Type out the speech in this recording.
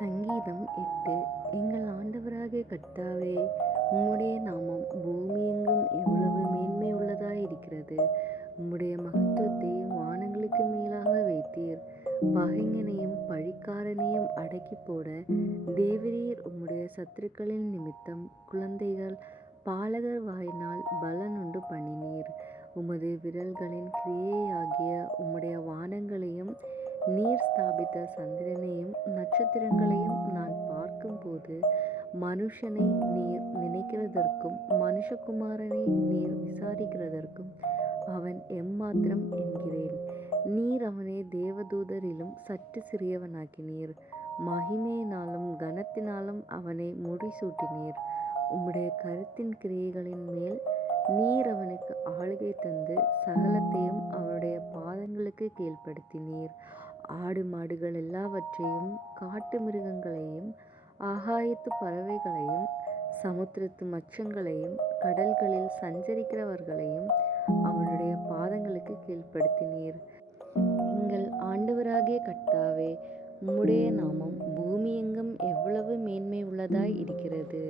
சங்கீதம் 8. எங்கள் ஆண்டவராகிய கர்த்தாவே, உம்முடைய நாமம் பூமியெங்கும் எவ்வளவு மேன்மையுள்ளதாயிருக்கிறது. உம்முடைய மகத்துவத்தை வானங்களுக்கு மேலாக வைத்தீர். பகைஞனையும் பழிக்காரனையும் அடக்கிப் போட தேவரீர் உம்முடைய சத்துருக்களின் நிமித்தம் குழந்தைகள் பாலகர் வாயினால் பலனுண்டு பண்ணினீர். உமது விரல்களின் கிரியையாகிய உம்முடைய வானங்களையும் நீர் ஸ்தாபித்த சந்திரனையும் நட்சத்திரங்களையும் நான் பார்க்கும்போது, மனுஷனை நீர் நினைக்கிறதற்கும் மனுஷகுமாரனை நீர் விசாரிக்கிறதற்கும் அவன் எம்மாத்திரம் என்கிறேன். நீர் அவனை தேவதூதரிலும் சற்று சிறியவனாக்கினீர். மகிமையினாலும் கனத்தினாலும் அவனை முடிசூட்டினீர். உம்முடைய கரத்தின் கிரியைகளின் மேல் நீர் அவனுக்கு ஆளுகை தந்து சகலத்தையும் அவனுடைய பாதங்களுக்கு கீழ்ப்படுத்தினீர். ஆடு மாடுகள் எல்லாவற்றையும் காட்டு மிருகங்களையும் ஆகாயத்து பறவைகளையும் சமுத்திரத்து மச்சங்களையும் கடல்களில் சஞ்சரிக்கிறவர்களையும் அவனுடைய பாதங்களுக்கு கீழ்ப்படுத்தினீர். எங்கள் ஆண்டவராகிய கர்த்தாவே, உம்முடைய நாமம் பூமியெங்கும் எவ்வளவு மேன்மை உள்ளதாய் இருக்கிறது.